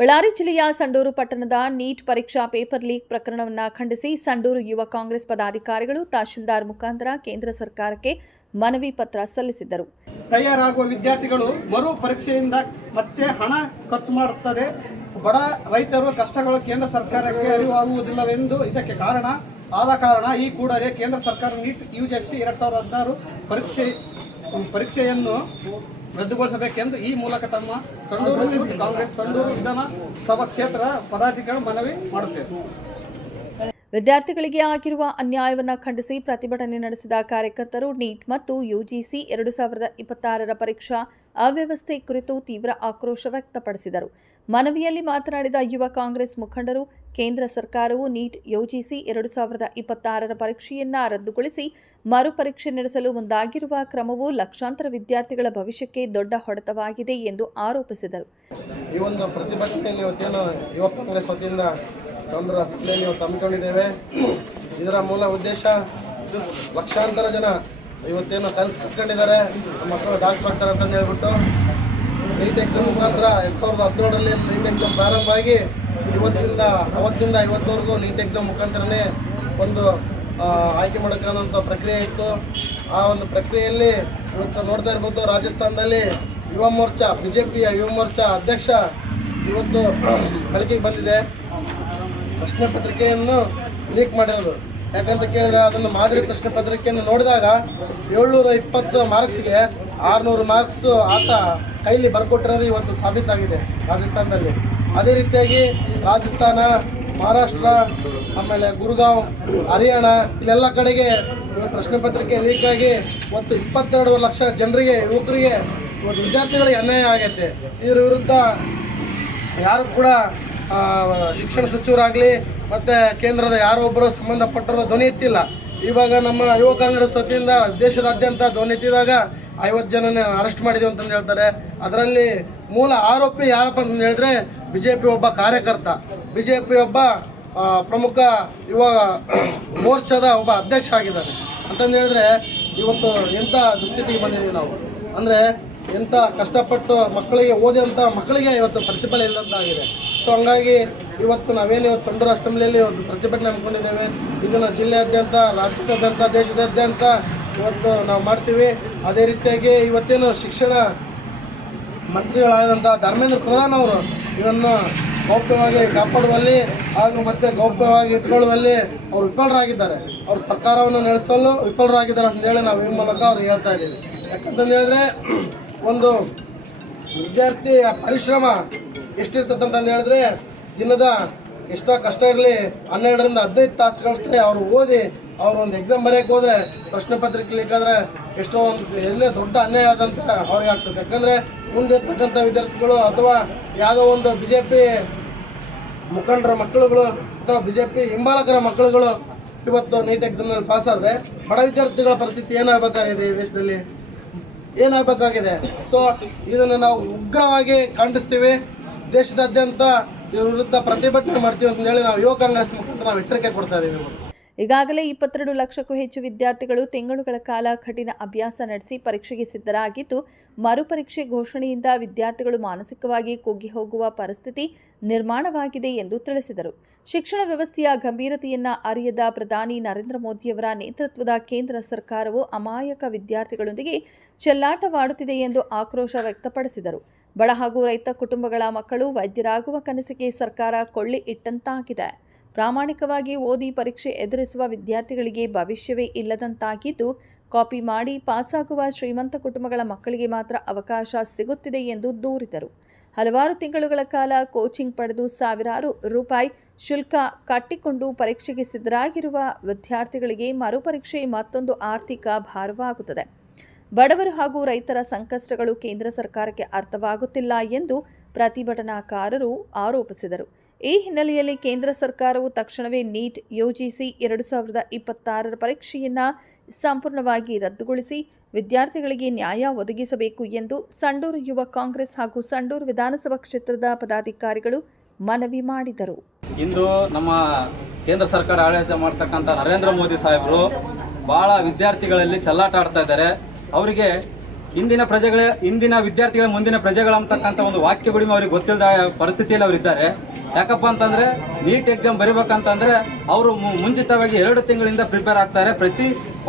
ಬಳ್ಳಾರಿ ಜಿಲ್ಲೆಯ ಸಂಡೂರು ಪಟ್ಟಣದ ನೀಟ್ ಪರೀಕ್ಷಾ ಪೇಪರ್ ಲೀಕ್ ಪ್ರಕರಣವನ್ನು ಖಂಡಿಸಿ ಸಂಡೂರು ಯುವ ಕಾಂಗ್ರೆಸ್ ಪದಾಧಿಕಾರಿಗಳು ತಹಶೀಲ್ದಾರ್ ಮುಖಾಂತರ ಕೇಂದ್ರ ಸರ್ಕಾರಕ್ಕೆ ಮನವಿ ಪತ್ರ ಸಲ್ಲಿಸಿದರು. ತಯಾರಾಗುವ ವಿದ್ಯಾರ್ಥಿಗಳು ಮರು ಪರೀಕ್ಷೆಯಿಂದ ಮತ್ತೆ ಹಣ ಖರ್ಚು ಮಾಡುತ್ತದೆ. ಬಡ ರೈತರು ಕಷ್ಟಗಳು ಕೇಂದ್ರ ಸರ್ಕಾರಕ್ಕೆ ಅರಿವಾಗುವುದಿಲ್ಲವೆಂದು ಇದಕ್ಕೆ ಆದ ಕಾರಣ ಈ ಕೂಡಲೇ ಕೇಂದ್ರ ಸರ್ಕಾರ ನೀಟ್ UGC 2016 ಪರೀಕ್ಷೆಯನ್ನು ರದ್ದುಗೊಳಿಸಬೇಕೆಂದು ಈ ಮೂಲಕ ತಮ್ಮ ಸಂಡೂರು ಕಾಂಗ್ರೆಸ್ ಸಂಡೂರು ವಿಧಾನಸಭಾ ಕ್ಷೇತ್ರ ಪದಾಧಿಕಾರಿಗಳು ಮನವಿ ಮಾಡುತ್ತೇವೆ. ವಿದ್ಯಾರ್ಥಿಗಳಿಗೆ ಆಗಿರುವ ಅನ್ಯಾಯವನ್ನು ಖಂಡಿಸಿ ಪ್ರತಿಭಟನೆ ನಡೆಸಿದ ಕಾರ್ಯಕರ್ತರು ನೀಟ್ ಮತ್ತು UGC 2026 ಪರೀಕ್ಷಾ ಅವ್ಯವಸ್ಥೆ ಕುರಿತು ತೀವ್ರ ಆಕ್ರೋಶ ವ್ಯಕ್ತಪಡಿಸಿದರು. ಮನವಿಯಲ್ಲಿ ಮಾತನಾಡಿದ ಯುವ ಕಾಂಗ್ರೆಸ್ ಮುಖಂಡರು, ಕೇಂದ್ರ ಸರ್ಕಾರವು ನೀಟ್ UGC 2026 ಪರೀಕ್ಷೆಯನ್ನು ರದ್ದುಗೊಳಿಸಿ ಮರುಪರೀಕ್ಷೆ ನಡೆಸಲು ಮುಂದಾಗಿರುವ ಕ್ರಮವು ಲಕ್ಷಾಂತರ ವಿದ್ಯಾರ್ಥಿಗಳ ಭವಿಷ್ಯಕ್ಕೆ ದೊಡ್ಡ ಹೊಡೆತವಾಗಿದೆ ಎಂದು ಆರೋಪಿಸಿದರು. ಈ ಒಂದು ಪ್ರತಿಭಟನೆಯಲ್ಲಿ ಯುವ ಕಾಂಗ್ರೆಸ್ ವತಿಯಿಂದ ಸಂಡೂರು ಅಸೆಂಬ್ಲಿಯಲ್ಲಿ ಹಮ್ಮಿಕೊಂಡಿದ್ದೇವೆ. ಇದರ ಮೂಲ ಉದ್ದೇಶ ಲಕ್ಷಾಂತರ ಜನ ಇವತ್ತೇನು ಕನಸು ಕಟ್ಕೊಂಡಿದ್ದಾರೆ, ನಮ್ಮ ಮಕ್ಕಳು ಡಾಕ್ಟರ್ ಆಗ್ತಾರೆ ಅಂತ ಹೇಳ್ಬಿಟ್ಟು ನೀಟ್ ಎಕ್ಸಾಮ್ ಮುಖಾಂತರ 2017ರಲ್ಲಿ ನೀಟ್ ಎಕ್ಸಾಮ್ ಪ್ರಾರಂಭ ಆಗಿ ಅವತ್ತಿಂದ ಇವತ್ತವರೆಗೂ ನೀಟ್ ಎಕ್ಸಾಮ್ ಮುಖಾಂತರನೇ ಒಂದು ಆಯ್ಕೆ ಮಾಡೋಕ್ಕಂಥ ಪ್ರಕ್ರಿಯೆ ಇತ್ತು. ಆ ಒಂದು ಪ್ರಕ್ರಿಯೆಯಲ್ಲಿ ಇವತ್ತು ನೋಡ್ತಾ ಇರ್ಬೋದು, ರಾಜಸ್ಥಾನದಲ್ಲಿ BJPಯ ಯುವ ಮೋರ್ಚಾ ಅಧ್ಯಕ್ಷ ಇವತ್ತು ಬೆಳಕಿಗೆ ಬಂದಿದೆ. ಪ್ರಶ್ನೆ ಪತ್ರಿಕೆಯನ್ನು ಲೀಕ್ ಮಾಡಿರೋದು ಯಾಕಂತ ಕೇಳಿದ್ರೆ ಅದನ್ನು ಮಾದರಿ ಪ್ರಶ್ನೆ ಪತ್ರಿಕೆಯನ್ನು ನೋಡಿದಾಗ 720 ಮಾರ್ಕ್ಸ್ಗೆ 600 ಮಾರ್ಕ್ಸ್ ಆತ ಕೈಲಿ ಬರ್ಕೊಟ್ಟಿರೋದು ಇವತ್ತು ಸಾಬೀತಾಗಿದೆ ರಾಜಸ್ಥಾನದಲ್ಲಿ. ಅದೇ ರೀತಿಯಾಗಿ ರಾಜಸ್ಥಾನ, ಮಹಾರಾಷ್ಟ್ರ, ಆಮೇಲೆ ಗುರುಗಾಂವ್, ಹರಿಯಾಣ ಇಲ್ಲೆಲ್ಲ ಕಡೆಗೆ ಇವತ್ತು ಪ್ರಶ್ನೆ ಪತ್ರಿಕೆ ಲೀಕ್ ಆಗಿ ಇವತ್ತು 22 ಲಕ್ಷ ಜನರಿಗೆ, ಯುವಕರಿಗೆ, ಇವತ್ತು ವಿದ್ಯಾರ್ಥಿಗಳಿಗೆ ಅನ್ಯಾಯ ಆಗೈತೆ. ಇದರ ವಿರುದ್ಧ ಯಾರು ಕೂಡ ಶಿಕ್ಷಣ ಸಚಿವರಾಗಲಿ ಮತ್ತು ಕೇಂದ್ರದ ಯಾರೊಬ್ಬರು ಸಂಬಂಧಪಟ್ಟರು ಧ್ವನಿ ಎತ್ತಿಲ್ಲ. ಇವಾಗ ನಮ್ಮ ಯುವ ಕಾಂಗ್ರೆಸ್ ವತಿಯಿಂದ ದೇಶದಾದ್ಯಂತ ಧ್ವನಿ ಎತ್ತಿದಾಗ 50 ಜನನ ಅರೆಸ್ಟ್ ಮಾಡಿದ್ದೀವಿ ಅಂತಂದು ಹೇಳ್ತಾರೆ. ಅದರಲ್ಲಿ ಮೂಲ ಆರೋಪಿ ಯಾರಪ್ಪ ಅಂತ ಹೇಳಿದ್ರೆ BJP ಒಬ್ಬ ಕಾರ್ಯಕರ್ತ, BJP ಒಬ್ಬ ಪ್ರಮುಖ ಯುವ ಮೋರ್ಚಾದ ಒಬ್ಬ ಅಧ್ಯಕ್ಷ ಆಗಿದ್ದಾರೆ ಅಂತಂದು ಹೇಳಿದ್ರೆ ಇವತ್ತು ಎಂಥ ದುಸ್ಥಿತಿಗೆ ಬಂದಿದ್ದೀವಿ ನಾವು. ಅಂದರೆ ಎಂಥ ಕಷ್ಟಪಟ್ಟು ಮಕ್ಕಳಿಗೆ ಓದಿದಂಥ ಮಕ್ಕಳಿಗೆ ಇವತ್ತು ಪ್ರತಿಫಲ ಇಲ್ಲಂತಾಗಿದೆ. ಸೊ ಹಂಗಾಗಿ ಇವತ್ತು ನಾವೇನು ಸಂಡೂರು ಅಸೆಂಬ್ಲಿಯಲ್ಲಿ ಒಂದು ಪ್ರತಿಭಟನೆ ಹಮ್ಮಿಕೊಂಡಿದ್ದೇವೆ. ಇದನ್ನು ಜಿಲ್ಲೆಯಾದ್ಯಂತ, ರಾಜ್ಯದಾದ್ಯಂತ, ದೇಶದಾದ್ಯಂತ ಇವತ್ತು ನಾವು ಮಾಡ್ತೀವಿ. ಅದೇ ರೀತಿಯಾಗಿ ಇವತ್ತೇನು ಶಿಕ್ಷಣ ಮಂತ್ರಿಗಳಾದಂಥ ಧರ್ಮೇಂದ್ರ ಪ್ರಧಾನ್ ಅವರು ಇದನ್ನು ಗೌಪ್ಯವಾಗಿ ಕಾಪಾಡುವಲ್ಲಿ ಹಾಗೂ ಮತ್ತು ಗೌಪ್ಯವಾಗಿ ಇಟ್ಕೊಳ್ಳುವಲ್ಲಿ ಅವರು ವಿಫಲರಾಗಿದ್ದಾರೆ. ಅವರು ಸರ್ಕಾರವನ್ನು ನಡೆಸಲು ವಿಫಲರಾಗಿದ್ದಾರೆ ಅಂತೇಳಿ ನಾವು ಈ ಮೂಲಕ ಅವ್ರು ಹೇಳ್ತಾ ಇದ್ದೀವಿ. ಯಾಕಂತಂದು ಹೇಳಿದ್ರೆ ಒಂದು ವಿದ್ಯಾರ್ಥಿ ಪರಿಶ್ರಮ ಎಷ್ಟಿರ್ತದಂತಂದು ಹೇಳಿದ್ರೆ ದಿನದ ಎಷ್ಟೋ ಕಷ್ಟ ಇರಲಿ 12ರಿಂದ 15 ತಾಸುಗಳ ಅವರು ಓದಿ ಅವರು ಒಂದು ಎಕ್ಸಾಮ್ ಬರೆಯೋಕ್ಕೆ ಹೋದರೆ ಪ್ರಶ್ನೆ ಪತ್ರಿಕೆ ಲೀಕಾದರೆ ಎಷ್ಟೋ ಒಂದು ಎಲ್ಲೇ ದೊಡ್ಡ ಅನ್ಯಾಯ ಆದಂತ ಅವ್ರಿಗೆ ಆಗ್ತದೆ. ಯಾಕಂದರೆ ಮುಂದೆ ಇರ್ತಕ್ಕಂಥ ವಿದ್ಯಾರ್ಥಿಗಳು ಅಥವಾ ಯಾವುದೋ ಒಂದು BJP ಮುಖಂಡರ ಮಕ್ಕಳುಗಳು ಅಥವಾ BJP ಹಿಂಬಾಲಕರ ಮಕ್ಕಳುಗಳು ಇವತ್ತು ನೀಟ್ ಎಕ್ಸಾಮ್ನಲ್ಲಿ ಪಾಸ್ ಆದರೆ ಬಡ ವಿದ್ಯಾರ್ಥಿಗಳ ಪರಿಸ್ಥಿತಿ ಏನಾಗಬೇಕಾಗಿದೆ, ಈ ದೇಶದಲ್ಲಿ ಏನಾಗಬೇಕಾಗಿದೆ. ಸೊ ಇದನ್ನು ನಾವು ಉಗ್ರವಾಗಿ ಖಂಡಿಸ್ತೀವಿ. ದೇಶದಾದ್ಯಂತ ಇವ್ರ ವಿರುದ್ಧ ಪ್ರತಿಭಟನೆ ಮಾಡ್ತೀವಿ ಅಂತ ಹೇಳಿ ನಾವು ಯುವ ಕಾಂಗ್ರೆಸ್ ಮುಖಾಂತರ ನಾವು ಎಚ್ಚರಿಕೆ ಕೊಡ್ತಾ ಇದ್ದೀವಿ. ಈಗಾಗಲೇ 22 ಲಕ್ಷಕ್ಕೂ ಹೆಚ್ಚು ವಿದ್ಯಾರ್ಥಿಗಳು ತಿಂಗಳುಗಳ ಕಾಲ ಕಠಿಣ ಅಭ್ಯಾಸ ನಡೆಸಿ ಪರೀಕ್ಷೆಗೆ ಸಿದ್ಧರಾಗಿದ್ದು, ಮರುಪರೀಕ್ಷೆ ಘೋಷಣೆಯಿಂದ ವಿದ್ಯಾರ್ಥಿಗಳು ಮಾನಸಿಕವಾಗಿ ಕುಗ್ಗಿ ಹೋಗುವ ಪರಿಸ್ಥಿತಿ ನಿರ್ಮಾಣವಾಗಿದೆ ಎಂದು ತಿಳಿಸಿದರು. ಶಿಕ್ಷಣ ವ್ಯವಸ್ಥೆಯ ಗಂಭೀರತೆಯನ್ನು ಅರಿಯದ ಪ್ರಧಾನಿ ನರೇಂದ್ರ ಮೋದಿಯವರ ನೇತೃತ್ವದ ಕೇಂದ್ರ ಸರ್ಕಾರವು ಅಮಾಯಕ ವಿದ್ಯಾರ್ಥಿಗಳೊಂದಿಗೆ ಚೆಲ್ಲಾಟವಾಡುತ್ತಿದೆ ಎಂದು ಆಕ್ರೋಶ ವ್ಯಕ್ತಪಡಿಸಿದರು. ಬಡ ಹಾಗೂ ರೈತ ಕುಟುಂಬಗಳ ಮಕ್ಕಳು ವೈದ್ಯರಾಗುವ ಕನಸಿಗೆ ಸರ್ಕಾರ ಕೊಳ್ಳಿ ಇಟ್ಟಂತಾಗಿದೆ. ಪ್ರಾಮಾಣಿಕವಾಗಿ ಓದಿ ಪರೀಕ್ಷೆ ಎದುರಿಸುವ ವಿದ್ಯಾರ್ಥಿಗಳಿಗೆ ಭವಿಷ್ಯವೇ ಇಲ್ಲದಂತಾಗಿದ್ದು, ಕಾಪಿ ಮಾಡಿ ಪಾಸಾಗುವ ಶ್ರೀಮಂತ ಕುಟುಂಬಗಳ ಮಕ್ಕಳಿಗೆ ಮಾತ್ರ ಅವಕಾಶ ಸಿಗುತ್ತಿದೆ ಎಂದು ದೂರಿದರು. ಹಲವಾರು ತಿಂಗಳುಗಳ ಕಾಲ ಕೋಚಿಂಗ್ ಪಡೆದು ಸಾವಿರಾರು ರೂಪಾಯಿ ಶುಲ್ಕ ಕಟ್ಟಿಕೊಂಡು ಪರೀಕ್ಷೆಗೆ ಸಿದ್ಧರಾಗಿರುವ ವಿದ್ಯಾರ್ಥಿಗಳಿಗೆ ಮರುಪರೀಕ್ಷೆ ಮತ್ತೊಂದು ಆರ್ಥಿಕ ಭಾರವಾಗುತ್ತದೆ. ಬಡವರು ಹಾಗೂ ರೈತರ ಸಂಕಷ್ಟಗಳು ಕೇಂದ್ರ ಸರ್ಕಾರಕ್ಕೆ ಅರ್ಥವಾಗುತ್ತಿಲ್ಲ ಎಂದು ಪ್ರತಿಭಟನಾಕಾರರು ಆರೋಪಿಸಿದರು. ಈ ಹಿನ್ನೆಲೆಯಲ್ಲಿ ಕೇಂದ್ರ ಸರ್ಕಾರವು ತಕ್ಷಣವೇ ನೀಟ್ UGC 2026 ಪರೀಕ್ಷೆಯನ್ನು ಸಂಪೂರ್ಣವಾಗಿ ರದ್ದುಗೊಳಿಸಿ ವಿದ್ಯಾರ್ಥಿಗಳಿಗೆ ನ್ಯಾಯ ಒದಗಿಸಬೇಕು ಎಂದು ಸಂಡೂರು ಯುವ ಕಾಂಗ್ರೆಸ್ ಹಾಗೂ ಸಂಡೂರು ವಿಧಾನಸಭಾ ಕ್ಷೇತ್ರದ ಪದಾಧಿಕಾರಿಗಳು ಮನವಿ ಮಾಡಿದರು. ಇಂದು ನಮ್ಮ ಕೇಂದ್ರ ಸರ್ಕಾರ ಆಡಳಿತ ಮಾಡ್ತಕ್ಕಂಥ ನರೇಂದ್ರ ಮೋದಿ ಸಾಹೇಬರು ಭಾಳ ವಿದ್ಯಾರ್ಥಿಗಳಲ್ಲಿ ಚೆಲ್ಲಾಟ ಆಡ್ತಾ ಇದ್ದಾರೆ. ಅವರಿಗೆ ಇಂದಿನ ವಿದ್ಯಾರ್ಥಿಗಳ ಮುಂದಿನ ಪ್ರಜೆಗಳು ಅಂತಕ್ಕಂಥ ಒಂದು ವಾಕ್ಯಗಳು ಅವ್ರಿಗೆ ಗೊತ್ತಿಲ್ಲದ ಪರಿಸ್ಥಿತಿಯಲ್ಲಿ ಅವರಿದ್ದಾರೆ. ಯಾಕಪ್ಪ ಅಂತಂದರೆ ನೀಟ್ ಎಕ್ಸಾಮ್ ಬರೀಬೇಕಂತಂದರೆ ಅವರು ಮುಂಚಿತವಾಗಿ 2 ತಿಂಗಳಿಂದ ಪ್ರಿಪೇರ್ ಆಗ್ತಾರೆ.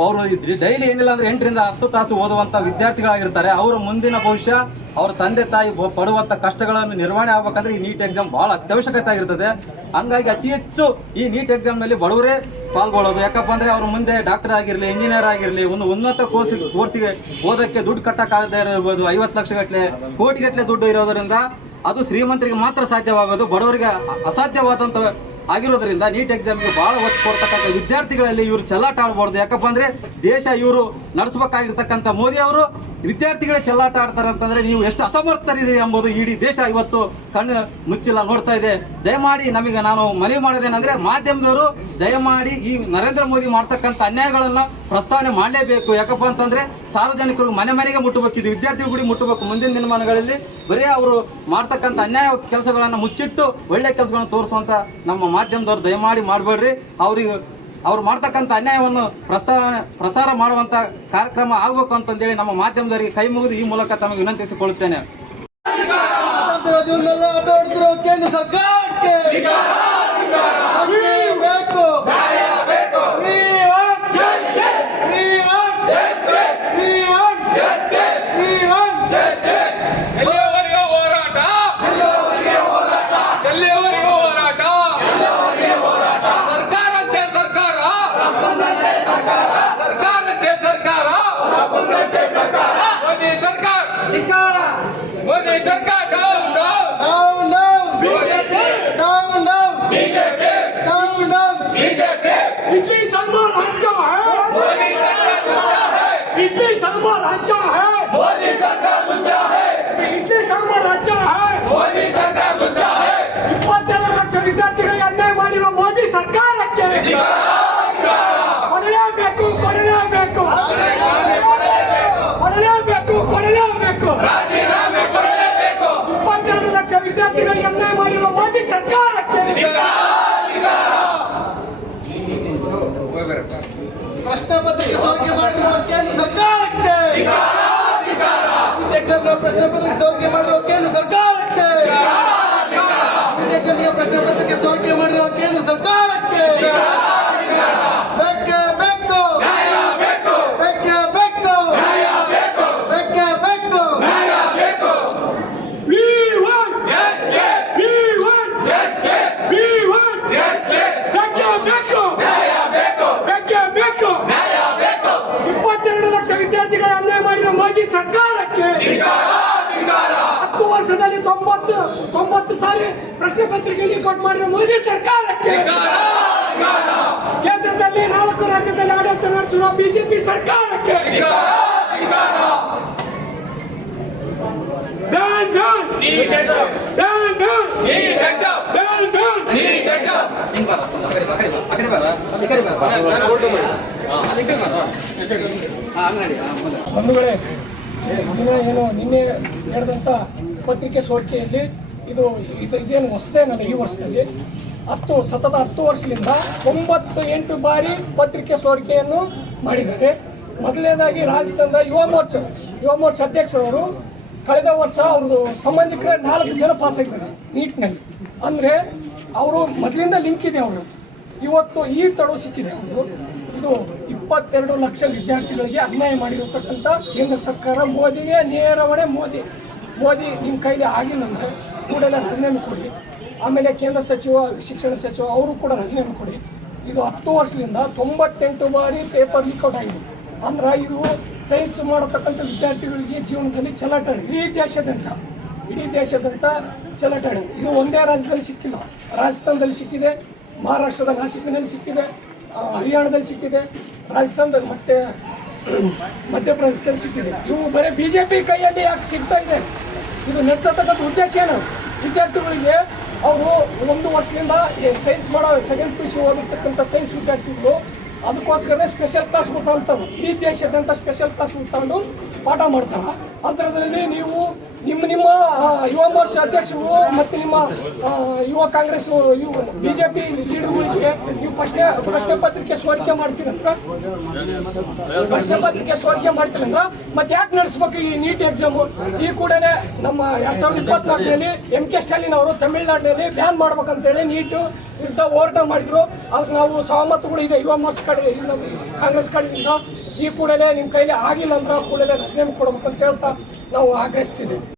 ಅವರು ಡೈಲಿ ಏನಿಲ್ಲ ಅಂದರೆ 8 ರಿಂದ 10 ತಾಸು ಓದುವಂಥ ವಿದ್ಯಾರ್ಥಿಗಳಾಗಿರ್ತಾರೆ. ಅವರ ಮುಂದಿನ ಭವಿಷ್ಯ ಅವ್ರ ತಂದೆ ತಾಯಿ ಪಡುವಂಥ ಕಷ್ಟಗಳನ್ನು ನಿರ್ವಹಣೆ ಆಗ್ಬೇಕಂದ್ರೆ ಈ ನೀಟ್ ಎಕ್ಸಾಮ್ ಭಾಳ ಅತ್ಯವಶ್ಯಕತೆ ಆಗಿರ್ತದೆ. ಹಂಗಾಗಿ ಅತಿ ಹೆಚ್ಚು ಈ ನೀಟ್ ಎಕ್ಸಾಮ್ನಲ್ಲಿ ಬಡವರೇ ಪಾಲ್ಗೊಳ್ಳೋದು. ಯಾಕಪ್ಪ ಅಂದರೆ ಅವ್ರ ಮುಂದೆ ಡಾಕ್ಟರ್ ಆಗಿರಲಿ, ಇಂಜಿನಿಯರ್ ಆಗಿರಲಿ, ಒಂದು ಉನ್ನತ ಕೋರ್ಸಿಗೆ ಓದೋಕ್ಕೆ ದುಡ್ಡು ಕಟ್ಟಕ್ಕಾಗದೇ ಇರ್ಬೋದು. 50 ಲಕ್ಷ ಗಟ್ಟಲೆ, ಕೋಟಿಗಟ್ಟಲೆ ದುಡ್ಡು ಇರೋದರಿಂದ ಅದು ಶ್ರೀಮಂತರಿಗೆ ಮಾತ್ರ ಸಾಧ್ಯವಾಗೋದು, ಬಡವರಿಗೆ ಅಸಾಧ್ಯವಾದಂಥ ಆಗಿರೋದ್ರಿಂದ ನೀಟ್ ಎಕ್ಸಾಮ್ಗೆ ಭಾಳ ಒತ್ತು ಕೊಡ್ತಕ್ಕಂಥ ವಿದ್ಯಾರ್ಥಿಗಳಲ್ಲಿ ಇವರು ಚೆಲ್ಲಾಟ ಆಡ್ಬಾರ್ದು. ಯಾಕಪ್ಪ ಅಂದರೆ ದೇಶ ಇವರು ನಡೆಸಬೇಕಾಗಿರ್ತಕ್ಕಂಥ ಮೋದಿ ಅವರು ವಿದ್ಯಾರ್ಥಿಗಳೇ ಚೆಲ್ಲಾಟ ಆಡ್ತಾರೆ ಅಂತಂದರೆ ನೀವು ಎಷ್ಟು ಅಸಮರ್ಥರಿದ್ದೀರಿ ಎಂಬುದು ಇಡೀ ದೇಶ ಇವತ್ತು ಕಣ್ಣು ಮುಚ್ಚಿಲ್ಲ ನೋಡ್ತಾ ಇದೆ. ದಯಮಾಡಿ ನಾನು ಮನವಿ ಮಾಡೋದೇನೆಂದರೆ ಮಾಧ್ಯಮದವರು ದಯಮಾಡಿ ಈ ನರೇಂದ್ರ ಮೋದಿ ಮಾಡ್ತಕ್ಕಂಥ ಅನ್ಯಾಯಗಳನ್ನು ಪ್ರಸ್ತಾವನೆ ಮಾಡಲೇಬೇಕು. ಯಾಕಪ್ಪ ಅಂತಂದರೆ ಸಾರ್ವಜನಿಕರು ಮನೆಗೆ ಮುಟ್ಟಬೇಕು, ಇದು ವಿದ್ಯಾರ್ಥಿಗಳು ಕೂಡ ಮುಟ್ಟಬೇಕು. ಮುಂದಿನ ದಿನಮಾನಗಳಲ್ಲಿ ಬರೀ ಅವರು ಮಾಡ್ತಕ್ಕಂಥ ಅನ್ಯಾಯ ಕೆಲಸಗಳನ್ನು ಮುಚ್ಚಿಟ್ಟು ಒಳ್ಳೆಯ ಕೆಲಸಗಳನ್ನು ತೋರಿಸುವಂಥ ನಮ್ಮ ಮಾಧ್ಯಮದವ್ರು ದಯಮಾಡಿ ಮಾಡಬೇಡ್ರಿ. ಅವ್ರು ಮಾಡ್ತಕ್ಕಂಥ ಅನ್ಯಾಯವನ್ನು ಪ್ರಸಾರ ಮಾಡುವಂಥ ಕಾರ್ಯಕ್ರಮ ಆಗಬೇಕು ಅಂತಂದೇಳಿ ನಮ್ಮ ಮಾಧ್ಯಮದವರಿಗೆ ಕೈ ಮುಗಿದು ಈ ಮೂಲಕ ತಮಗೆ ವಿನಂತಿಸಿಕೊಳ್ಳುತ್ತೇನೆ. ಕೇಂದ್ರ ಸರ್ಕಾರಕ್ಕೆ ವಿದ್ಯಾರ್ಥಿಗಳಿಗೆ ಅನ್ಯಾಯ ಮಾಡಿರುವ ಮೋದಿ ಸರ್ಕಾರಕ್ಕೆ ಕೊಡಲೇಬೇಕು 22 ಲಕ್ಷ ವಿದ್ಯಾರ್ಥಿಗಳಿಗೆ ಅನ್ಯಾಯ ಮಾಡಿರುವ ಮೋದಿ ಸರ್ಕಾರಕ್ಕೆ. ಪ್ರಶ್ನೆ ಪತ್ರಿಕೆ ಸೋರಿಕೆ ಮಾಡಿರುವ ಕೇಂದ್ರ ಸರ್ಕಾರಕ್ಕೆ, ಪ್ರಶ್ನೆ ಪತ್ರಿಕೆ ಸೋರಿಕೆ ಮಾಡಿರುವ ಕೇಂದ್ರ ಸರ್ಕಾರಕ್ಕೆ, ಪ್ರಶ್ನೆ ಪತ್ರಿಕೆ ಸೋರಿಕೆ ಮಾಡಿರುವ ಕೇಂದ್ರ ಸರ್ಕಾರಕ್ಕೆ ಬೇಕೇ ಬೇಕು, ಬೇಕೇ ಬೇಕು, ಬೇಕೇ ಬೇಕು. ವಿದ್ಯಾರ್ಥಿಗಳ ಅನ್ಯಾಯ ಮಾಡಿರುವ ಮೋದಿ ಸರ್ಕಾರಕ್ಕೆ 10 ವರ್ಷದಲ್ಲಿ 90 ಸಾರಿ ಪ್ರಶ್ನೆ ಪತ್ರಿಕೆ ಲೀಕ್ ಮಾಡಿರುವ ಮೋದಿ ಸರ್ಕಾರಕ್ಕೆ, ಕೇಂದ್ರದಲ್ಲಿ 4 ರಾಜ್ಯದಲ್ಲಿ ಆಡಳಿತ ನಡೆಸುವ ಬಿಜೆಪಿ ಸರ್ಕಾರಕ್ಕೆ ಬಂಧುಗಳೇ, ನಿನ್ನೆ ನಡೆದಂಥ ಪತ್ರಿಕೆ ಸೋರಿಕೆಯಲ್ಲಿ ಇದೇನು ಹೊಸದೇನಲ್ಲ. ಈ ವರ್ಷದಲ್ಲಿ ಸತತ 10 ವರ್ಷದಿಂದ 98 ಬಾರಿ ಪತ್ರಿಕೆ ಸೋರಿಕೆಯನ್ನು ಮಾಡಿದ್ದಾರೆ. ಮೊದಲನೇದಾಗಿ ರಾಜಸ್ಥಾನದ ಯುವ ಮೋರ್ಚಾ ಅಧ್ಯಕ್ಷರವರು ಕಳೆದ ವರ್ಷ ಅವ್ರದ್ದು ಸಂಬಂಧಿಕರ 4 ಜನ ಪಾಸ್ ಆಗಿದ್ದಾರೆ ನೀಟ್ನಲ್ಲಿ. ಅಂದರೆ ಅವರು ಮೊದಲಿಂದ ಲಿಂಕ್ ಇದೆ. ಅವರು ಇವತ್ತು ಈ ತಡವು ಸಿಕ್ಕಿದೆ. ಅವರು ಇದು 22 ಲಕ್ಷ ವಿದ್ಯಾರ್ಥಿಗಳಿಗೆ ಅನ್ಯಾಯ ಮಾಡಿರತಕ್ಕಂಥ ಕೇಂದ್ರ ಸರ್ಕಾರ ಮೋದಿಗೆ ನೇರವಣೆ. ಮೋದಿ ನಿಮ್ಮ ಕೈಲಿ ಆಗಿಲ್ಲ ಅಂದರೆ ಕೂಡಲೇ ರಾಜೀನಾಮೆ ಕೊಡಿ. ಆಮೇಲೆ ಕೇಂದ್ರ ಸಚಿವ, ಶಿಕ್ಷಣ ಸಚಿವ ಅವರು ಕೂಡ ರಾಜೀನಾಮೆ ಕೊಡಿ. ಇದು 10 ವರ್ಷದಿಂದ 98 ಬಾರಿ ಪೇಪರ್ ಲೀಕ್ಔಟ್ ಆಗಿದೆ. ಅಂದ್ರೆ ಇದು ಸೈನ್ಸ್ ಮಾಡತಕ್ಕಂಥ ವಿದ್ಯಾರ್ಥಿಗಳಿಗೆ ಜೀವನದಲ್ಲಿ ಚೆಲ್ಲಾಟಾಡಿ ಇಡೀ ದೇಶಾದ್ಯಂತ ಚೆಲ್ಲಾಟಾಡಿ. ಇದು ಒಂದೇ ರಾಜ್ಯದಲ್ಲಿ ಸಿಕ್ಕಿಲ್ಲ. ರಾಜಸ್ಥಾನದಲ್ಲಿ ಸಿಕ್ಕಿದೆ, ಮಹಾರಾಷ್ಟ್ರದ ನಾಸಿಕ್ನಲ್ಲಿ ಸಿಕ್ಕಿದೆ, ಹರಿಯಾಣದಲ್ಲಿ ಸಿಕ್ಕಿದೆ, ರಾಜಸ್ಥಾನದಲ್ಲಿ ಮತ್ತೆ ಮಧ್ಯಪ್ರದೇಶದಲ್ಲಿ ಸಿಕ್ಕಿದೆ. ಇವು ಬರೀ ಬಿಜೆಪಿ ಕೈಯಲ್ಲಿ ಯಾಕೆ ಸಿಗ್ತಾ ಇದೆ? ಇದು ನಡೆಸತಕ್ಕಂಥ ಉದ್ದೇಶ ಏನು? ವಿದ್ಯಾರ್ಥಿಗಳಿಗೆ ಅವರು 1 ವರ್ಷದಿಂದ ಸೈನ್ಸ್ ಮಾಡೋ ಸೆಕೆಂಡ್ PUC ಓದಿರ್ತಕ್ಕಂಥ ಸೈನ್ಸ್ ವಿದ್ಯಾರ್ಥಿಗಳು ಅದಕ್ಕೋಸ್ಕರ ಸ್ಪೆಷಲ್ ಕ್ಲಾಸ್ ತಗೊಂತಾರೆ. ಈ ದೇಶಾದ್ಯಂತ ಸ್ಪೆಷಲ್ ಕ್ಲಾಸ್ ತಗೊಂಡು ಪಾಠ ಮಾಡ್ತಾರೆ. ಅಂತರದಲ್ಲಿ ನೀವು ನಿಮ್ಮ ಯುವ ಮೋರ್ಚಾ ಅಧ್ಯಕ್ಷರು ಮತ್ತು ನಿಮ್ಮ ಯುವ ಕಾಂಗ್ರೆಸ್ ಬಿಜೆಪಿ ಲೀಡರ್ಗಳಿಗೆ ನೀವು ಪ್ರಶ್ನೆ ಪತ್ರಿಕೆ ಸೋರಿಕೆ ಮಾಡ್ತೀರಂದ್ರ ಮತ್ತೆ ಯಾಕೆ ನಡೆಸ್ಬೇಕು ಈ ನೀಟ್ ಎಕ್ಸಾಮ್? ಈ ಕೂಡಲೇ ನಮ್ಮ 2024ರಲ್ಲಿ MK ಸ್ಟಾಲಿನ್ ಅವರು ತಮಿಳುನಾಡಿನಲ್ಲಿ ಬ್ಯಾನ್ ಮಾಡ್ಬೇಕಂತೇಳಿ ನೀಟ್ ವಿರುದ್ಧ ಹೋರಾಟ ಮಾಡಿದ್ರು. ಅದಕ್ಕೆ ನಾವು ಸಹಮತಗಳು ಇದೆ ಯುವ ಮೋರ್ಚಾ ಕಡೆ, ಕಾಂಗ್ರೆಸ್ ಕಡೆಯಿಂದ. ಈ ಕೂಡಲೇ ನಿಮ್ಮ ಕೈಲಿ ಆಗಿಲ್ಲ ಅಂದ್ರೆ ಕೂಡಲೇ ರಾಜೀನಾಮೆ ಕೊಡ್ಬೇಕಂತ ಹೇಳ್ತಾ ನಾವು ಆಗ್ರಹಿಸ್ತಿದ್ದೇವೆ.